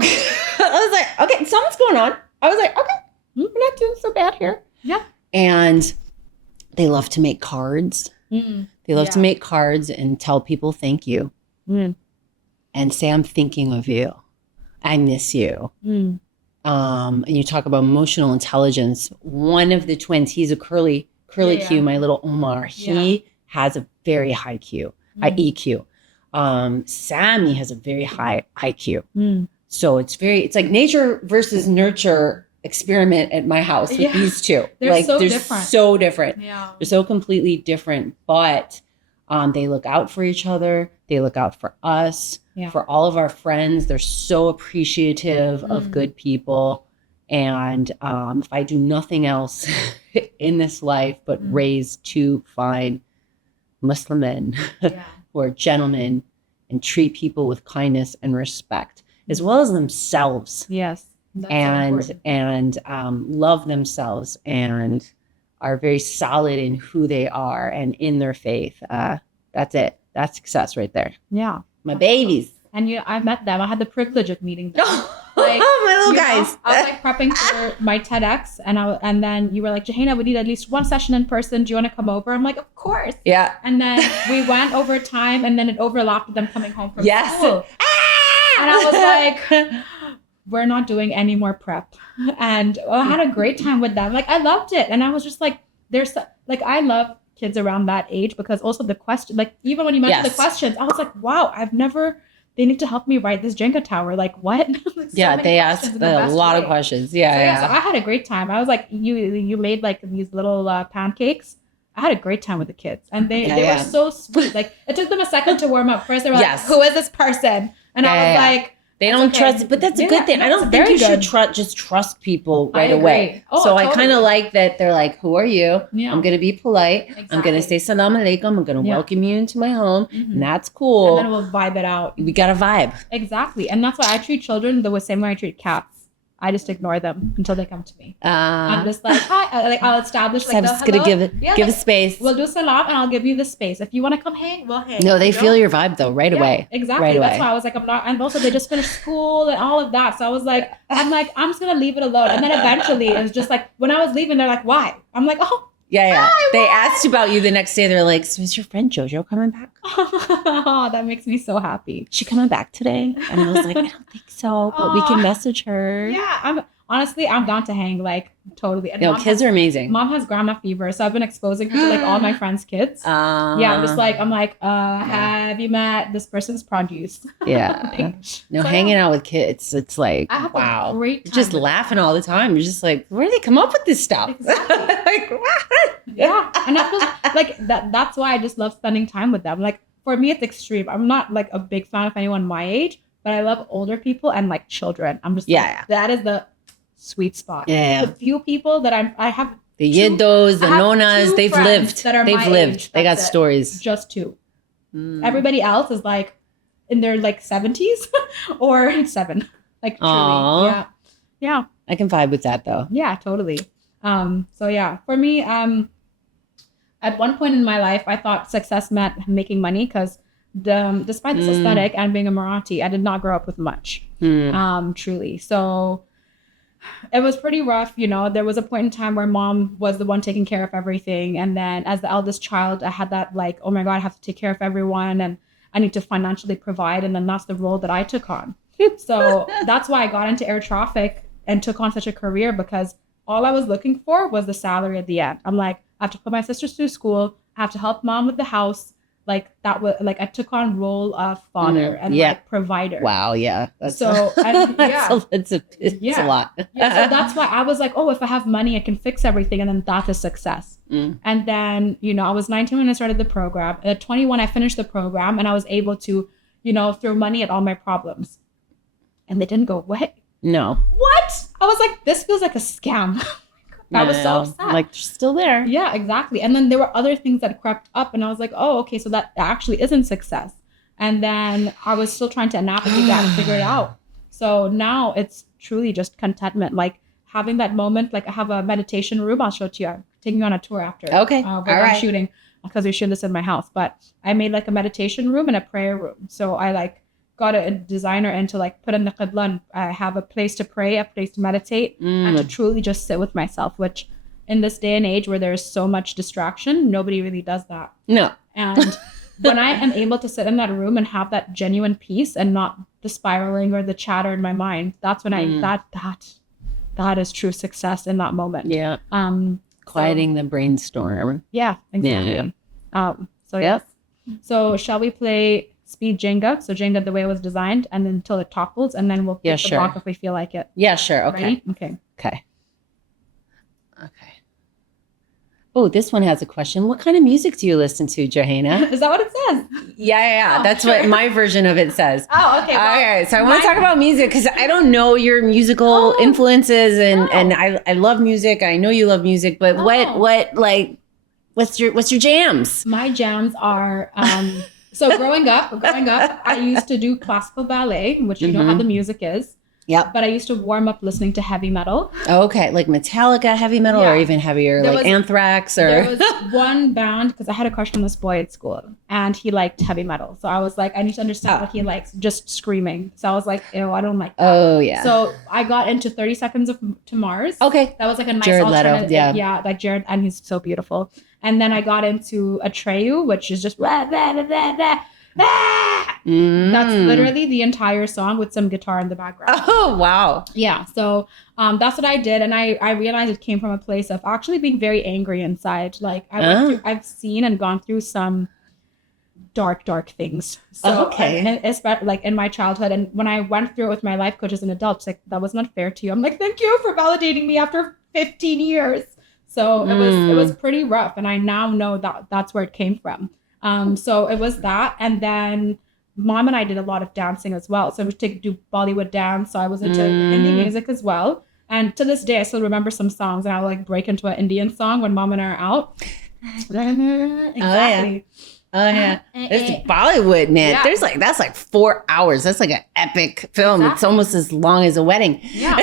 I was like, okay, something's going on. I was like, okay, we're not doing so bad here. Yeah. And they love to make cards. They love to make cards and tell people thank you. And say, I'm thinking of you. I miss you. And you talk about emotional intelligence. One of the twins, he's a curly Q, my little Omar. He has a very high EQ. Sammy has a very high IQ. So it's like nature versus nurture experiment at my house with these two. They're so different. They're so completely different, but they look out for each other. They look out for us, for all of our friends. They're so appreciative of good people. And if I do nothing else in this life but raise 2 fine Muslim men who are gentlemen and treat people with kindness and respect, as well as themselves. Yes. And love themselves and are very solid in who they are and in their faith. That's it. That's success right there. Yeah. My babies. And I met them. I had the privilege of meeting them. Like, oh, my little guys. I was like prepping for my TEDx, and then you were like, Jouhayna, we need at least one session in person. Do you want to come over? I'm like, of course. Yeah. And then we went over time, and then it overlapped with them coming home from yes. school. And I was like, we're not doing any more prep. And I had a great time with them. Like, I loved it. And I was just like, I love kids around that age, because also the question, like, even when you mentioned the questions, I was like, wow, they need to help me write this Jenga tower. Like, what? Like, yeah, they asked a lot of questions. Yeah, So I had a great time. I was like, you made like these little pancakes. I had a great time with the kids, and they were so sweet. Like, it took them a second to warm up. First, they were like, who is this person? And I was like, they don't trust, but that's a good thing. I don't think you should just trust people right away. So totally. I kind of like that they're like, who are you? Yeah. I'm going to be polite. Exactly. I'm going to say salam alaikum. I'm going to welcome you into my home. Mm-hmm. And that's cool. And then we'll vibe it out. We got a vibe. Exactly. And that's why I treat children the same way I treat cats. I just ignore them until they come to me. I'm just like, hi. Like, I'll establish like, I'm just going to give a space. We'll do salam and I'll give you the space. If you want to come hang, we'll hang. No, they feel your vibe though, right away. Exactly. Right That's away. why I was like, I'm not. And also they just finished school and all of that. So I was like, I'm just going to leave it alone. And then eventually it was just like, when I was leaving, they're like, why? I'm like, oh. Yeah. They asked about you the next day. They're like, so is your friend JoJo coming back? Oh, that makes me so happy. She coming back today? And I was like, I don't think so, but we can message her. Yeah, I'm down to hang, like, totally. And kids are amazing. Mom has grandma fever, so I've been exposing her to like all my friends' kids. I'm like, have you met this person's produce? Yeah. Hanging out with kids, it's like, I have wow. a great time. You're just laughing all the time. You're just like, where do they come up with this stuff? Exactly. Like, what? Yeah. And I feel like that's why I just love spending time with them. Like, for me, it's extreme. I'm not like a big fan of anyone my age, but I love older people and like children. I'm just like, that is the sweet spot. Yeah. The few people that I have, the Yiddos, the Nonas, they've lived. They've lived. They got stories. Just two. Everybody else is like in their like 70s or 7. Like, truly. Aww. Yeah. I can vibe with that though. Yeah, totally. So yeah, for me, at one point in my life, I thought success meant making money, because despite this aesthetic and being a Marathi, I did not grow up with much. Truly. So it was pretty rough. There was a point in time where mom was the one taking care of everything. And then as the eldest child, I had that like, oh my God, I have to take care of everyone and I need to financially provide. And then that's the role that I took on. So that's why I got into air traffic and took on such a career, because all I was looking for was the salary at the end. I'm like, I have to put my sisters through school. I have to help mom with the house. Like, that was like, I took on role of father and like provider. Wow. Yeah. It's a lot. Yeah. So that's why I was like, oh, if I have money, I can fix everything. And then that is success. And then, I was 19 when I started the program. At 21, I finished the program and I was able to, throw money at all my problems. And they didn't go away. No. What? I was like, this feels like a scam. I was so upset. Like, still there. Yeah, exactly. And then there were other things that crept up and I was like, oh, okay, so that actually isn't success. And then I was still trying to navigate that and figure it out. So now it's truly just contentment. Like, having that moment, like I have a meditation room. I'll show it to you. I'm taking you on a tour after. Okay. I'm shooting, because we shoot this in my house. But I made like a meditation room and a prayer room. So I like got a designer in to like put in the qibla. I have a place to pray, a place to meditate, and to truly just sit with myself, which in this day and age where there's so much distraction, nobody really does that. No. And when I am able to sit in that room and have that genuine peace and not the spiraling or the chatter in my mind, that's when that is true success in that moment. Yeah. Quieting the brainstorm. Yeah, exactly. Yeah. So yes. So shall we play speed Jenga? So Jenga the way it was designed, and then until it topples, and then we'll pick the block if we feel like it. Yeah, sure. Okay. Ready? Okay. Oh, this one has a question. What kind of music do you listen to, Jouhayna? Is that what it says? Yeah. That's what my version of it says. Oh, okay. Well, okay. So I want to talk about music, because I don't know your musical influences, and I love music. I know you love music, but what's your jams? My jams are so growing up, I used to do classical ballet, which you know how the music is. Yep. But I used to warm up listening to heavy metal. Okay. Like Metallica heavy metal or even heavier, There like was- Anthrax or. There was one band, because I had a crush on this boy at school and he liked heavy metal. So I was like, I need to understand what he likes, just screaming. So I was like, ew, I don't like that. Oh, yeah. So I got into 30 Seconds to Mars. Okay. That was like a nice Jared Leto, alternative. yeah. Yeah, like Jared, and he's so beautiful. And then I got into 𝐿𝐴, which is just blah, blah, blah, blah, blah. That's literally the entire song with some guitar in the background. Oh, wow. Yeah. So that's what I did. And I realized it came from a place of actually being very angry inside. Like I've seen and gone through some dark things. So, and especially like in my childhood. And when I went through it with my life coach as an adult, it's like, that was not fair to you. I'm like, thank you for validating me after 15 years. So it was pretty rough. And I now know that that's where it came from. So it was that. And then mom and I did a lot of dancing as well. So we would do Bollywood dance. So I was into Hindi music as well. And to this day, I still remember some songs, and I'll like break into an Indian song when mom and I are out. Exactly. Oh yeah. There's Bollywood, man. Yeah. There's like, that's like 4 hours. That's like an epic film. Exactly. It's almost as long as a wedding. Yeah.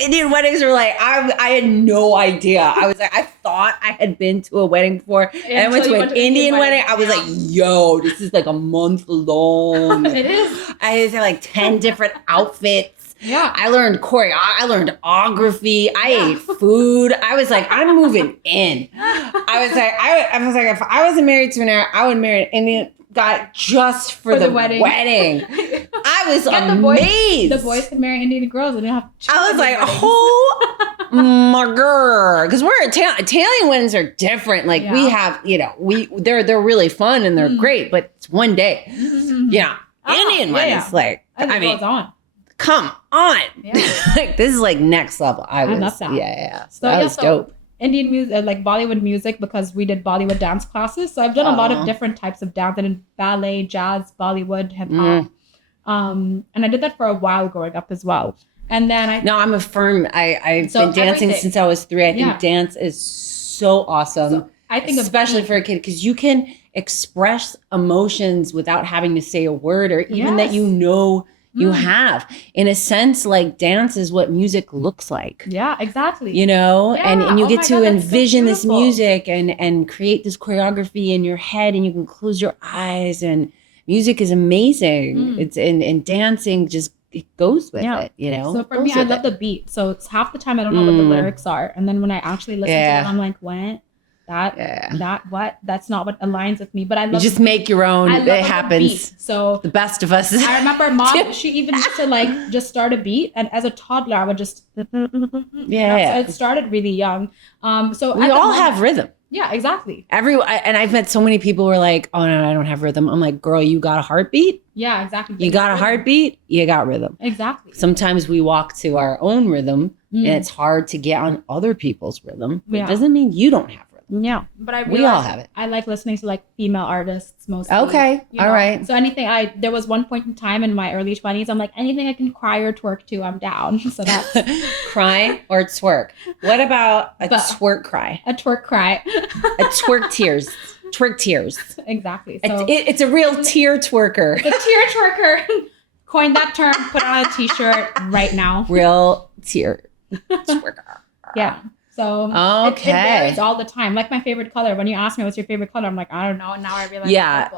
Indian weddings were like, I had no idea. I was like, I thought I had been to a wedding before. And I went to an Indian wedding. I was like, yo, this is like a month long. It is. I had like 10 different outfits. Yeah. I learned choreography. I ate food. I was like, I'm moving in. I was like, if I wasn't married to an Arab, I would marry an Indian guy just for the wedding. I was amazed. The boys can marry Indian girls, and have. I was like, oh my girl, because we're Italian weddings are different. Like we have, they're really fun and they're great, but it's one day. Yeah, Indian weddings, like I mean. Come on. Yeah. Like, this is like next level. I love that. Yeah. So that was dope. Indian music, like Bollywood music, because we did Bollywood dance classes. So I've done a lot of different types of dance. I did ballet, jazz, Bollywood, hip hop. And I did that for a while growing up as well. And then I've been dancing since I was 3. I think dance is so awesome. So I think especially for a kid, because you can express emotions without having to say a word or even that you have. In a sense, like dance is what music looks like. Yeah, exactly. And you get to envision this music and create this choreography in your head, and you can close your eyes, and music is amazing. It's and dancing just it goes with it, So for me, I love the beat. So it's half the time I don't know what the lyrics are. And then when I actually listen to it, I'm like, what? That's not what aligns with me. But I love you just make your own. It happens. So the best of us. I remember mom, she even used to like just start a beat, and as a toddler I would just So it started really young. So we all have rhythm. Yeah, exactly. And I've met so many people who are like, oh no, I don't have rhythm. I'm like, girl, you got a heartbeat? Yeah, exactly. You got a heartbeat? You got rhythm. Exactly. Sometimes we walk to our own rhythm and it's hard to get on other people's rhythm. It doesn't mean you don't have rhythm. Yeah. But we all have it. I like listening to like female artists mostly. Okay. All right. So there was one point in time in my early 20s, I'm like, anything I can cry or twerk to, I'm down. So that's cry or twerk. What about a twerk cry? A twerk cry. A twerk tears. Twerk tears. Exactly. So it's a real tear twerker. The tear twerker. Coined that term, put it on a t-shirt right now. Real tear twerker. Yeah. So it varies all the time. Like my favorite color. When you ask me what's your favorite color, I'm like, I don't know. And now I realize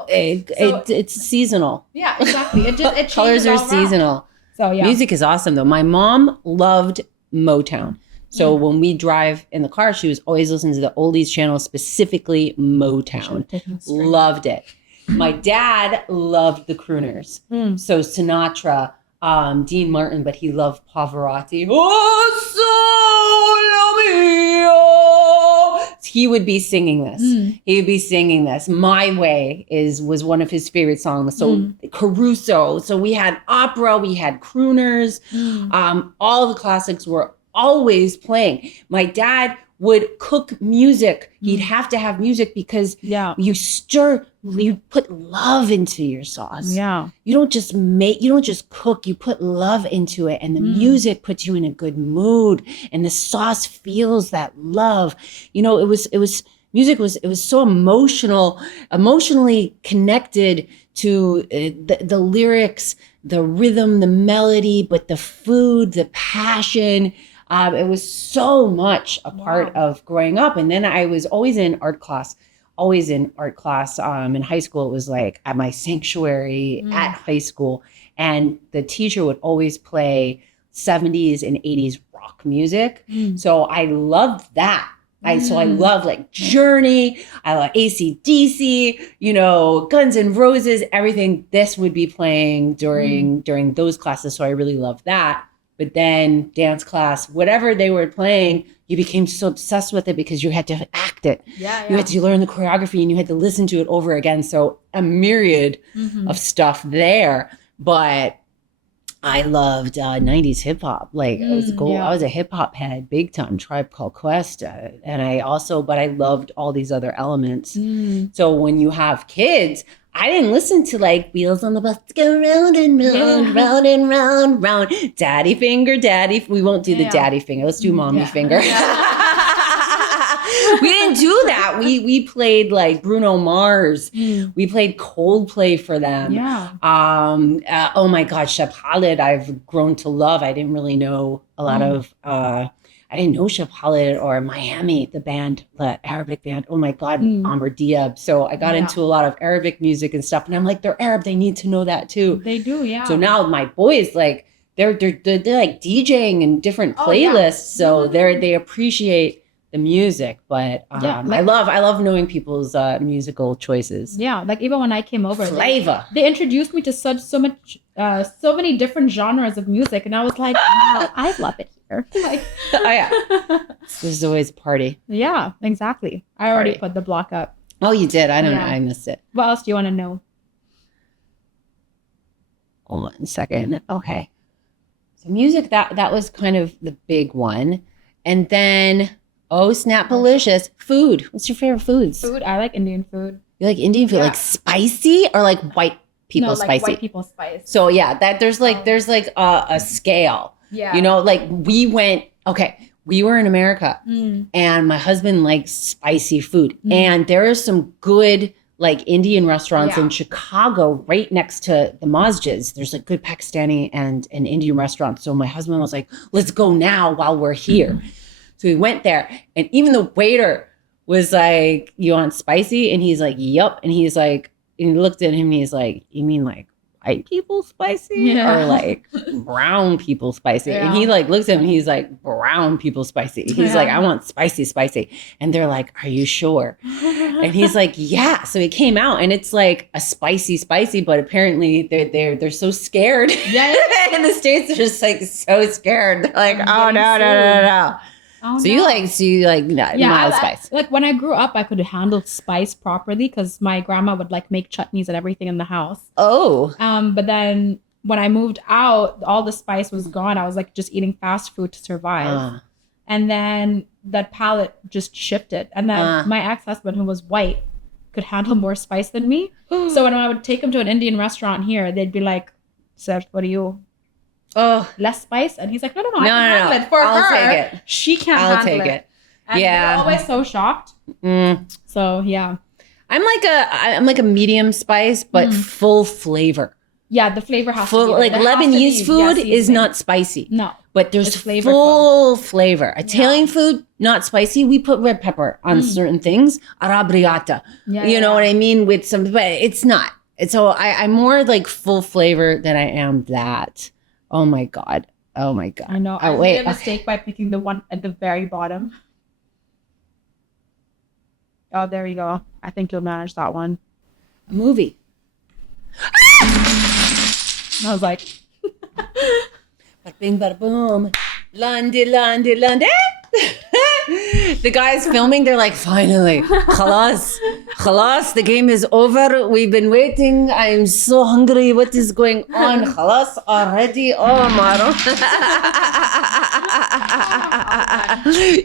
it's seasonal. Yeah, exactly. It colors are seasonal. So yeah. Music is awesome though. My mom loved Motown. So when we drive in the car, she was always listening to the oldies channel, specifically Motown. Loved it. My dad loved the crooners. So Sinatra, Dean Martin, but he loved Pavarotti. He would be singing this. He would be singing this. My Way was one of his favorite songs. So Caruso. So we had opera, we had crooners. All the classics were always playing. My dad would cook music. He'd have to have music because you put love into your sauce. Yeah. You don't just cook, you put love into it, and the music puts you in a good mood, and the sauce feels that love. Music was so emotionally connected to the lyrics, the rhythm, the melody, but the food, the passion. It was so much a part of growing up. And then I was always in art class. In high school, it was like at my sanctuary at high school. And the teacher would always play 70s and 80s rock music. So I loved that. So I love like Journey, I love AC/DC, Guns N' Roses, everything. This would be playing during those classes. So I really loved that. But then dance class, whatever they were playing, you became so obsessed with it because you had to act it. You had to learn the choreography and you had to listen to it over again. So a myriad of stuff there. But I loved 90s hip hop. Like it was cool. I was a hip hop head, big time, Tribe Called Quest. And but I loved all these other elements. So when you have kids, I didn't listen to like Wheels on the Bus go round and round, round and round, round. Daddy finger, daddy. We won't do the daddy finger. Let's do mommy finger. We didn't do that. We played like Bruno Mars. We played Coldplay for them. Oh my God, Shep Khalid, I've grown to love. I didn't really know a lot of I didn't know Shep Khalid or Miami, the band, the Arabic band. Oh my God, Amr Diab. So I got into a lot of Arabic music and stuff. And I'm like, they're Arab. They need to know that too. They do, yeah. So now my boys, like, they're like DJing in different playlists. So they appreciate the music. But I love knowing people's musical choices. Yeah, like even when I came over, flavor. They introduced me to so many different genres of music, and I was like, wow, I love it here. Like, this is always a party. Yeah, exactly. I already put the block up. Oh, you did? I don't know. I missed it. What else do you want to know? Hold on a second. Okay. So music, that was kind of the big one. And then, Snap-alicious. Food. What's your favorite foods? Food? I like Indian food. You like Indian food? Like spicy or like white people spicy? Like white people spice. So yeah, there's a scale. Yeah. Like we were in America and my husband likes spicy food. And there are some good like Indian restaurants in Chicago right next to the masjids. There's like good Pakistani and an Indian restaurant. So my husband was like, let's go now while we're here. So we went there and even the waiter was like, you want spicy? And he's like, yup. And he's like, and he looked at him and he's like, you mean like white people spicy or like brown people spicy? And he like looks at him and he's like, brown people spicy. He's like, I want spicy. And they're like, are you sure? And he's like, yeah. So he came out and it's like a spicy, but apparently they're so scared. Yeah. In the States, they're just like so scared. They're like, oh no. Oh, so you like mild spice. Like when I grew up, I could handle spice properly because my grandma would like make chutneys and everything in the house. Oh. But then when I moved out, all the spice was gone. I was like just eating fast food to survive. And then that palate just shifted. And then my ex-husband, who was white, could handle more spice than me. So when I would take him to an Indian restaurant here, they'd be like, Sir, what are you? Less spice? And he's like, no, I can handle it. For I'll her, take it. She can't handle it. And they're always so shocked. So yeah. I'm like a medium spice, but full flavor. Yeah, the flavor has to be. Like Lebanese food is not spicy. No. But there's full flavor. Italian food, not spicy. We put red pepper on certain things. Arrabbiata. You know what I mean? With some, but it's not. So I'm more like full flavor than I am that. Oh my God. I know. I made a mistake by picking the one at the very bottom. Oh, there you go. I think you'll manage that one. A movie. I was like, bada bing, bada boom. Lundy. The guys filming, they're like, finally, khalas, the game is over. We've been waiting. I'm so hungry. What is going on? Khalas already. Oh, Maro.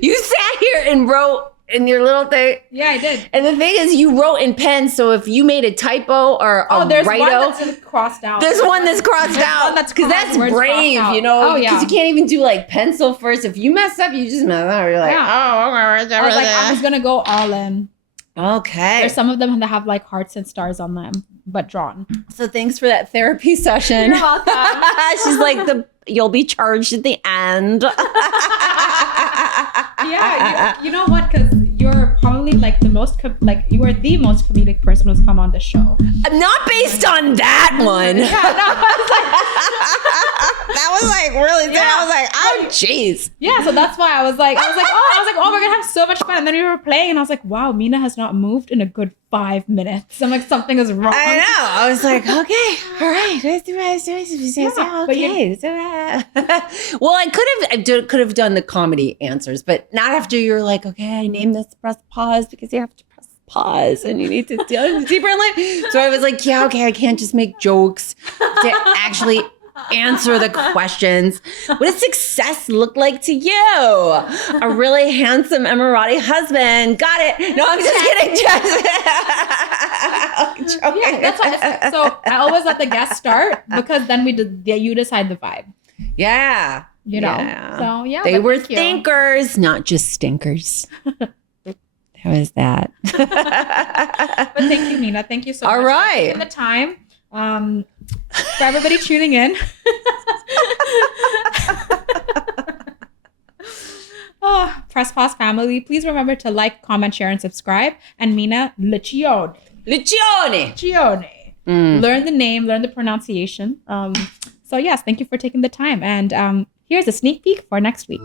You sat here and wrote in your little thing. Yeah, I did. And the thing is, you wrote in pen, so if you made a typo or a there's write-o, one that's crossed out. There's one that's crossed out. Because that's brave, you know? Because you can't even do like pencil first. If you mess up, you just mess up. You're like, I was going to go all in. Okay. There's some of them that have like hearts and stars on them. but drawn. So thanks for that therapy session. You're welcome. She's like, you'll be charged at the end. Yeah, you know what? Because you're probably like you are the most comedic person who's come on the show. Not based on that one. Yeah, no, that was like really good. Yeah. I was like, oh jeez. Yeah, so that's why I was like, oh, we're gonna have so much fun. And then we were playing, and I was like, wow, Mina has not moved in a good 5 minutes. I'm like, something is wrong. I know. I was like, okay, all right. Well, I could have done the comedy answers, but not after you're like, okay, I named this press pause because you have to press pause and you need to do deeper in life. So I was like, yeah, okay, I can't just make jokes to actually answer the questions. What does success look like to you? A really handsome Emirati husband. Got it. No, I'm just kidding. Yeah, that's why. So I always let the guests start because then you decide the vibe. Yeah. You know. Yeah. So yeah. They were thinkers, not just stinkers. How is that? But thank you, Mina. Thank you so much for taking the time. For everybody tuning in. Press Pause family, please remember to like, comment, share, and subscribe. And Mina, Liccione. Learn the name, learn the pronunciation. So yes, thank you for taking the time. And here's a sneak peek for next week.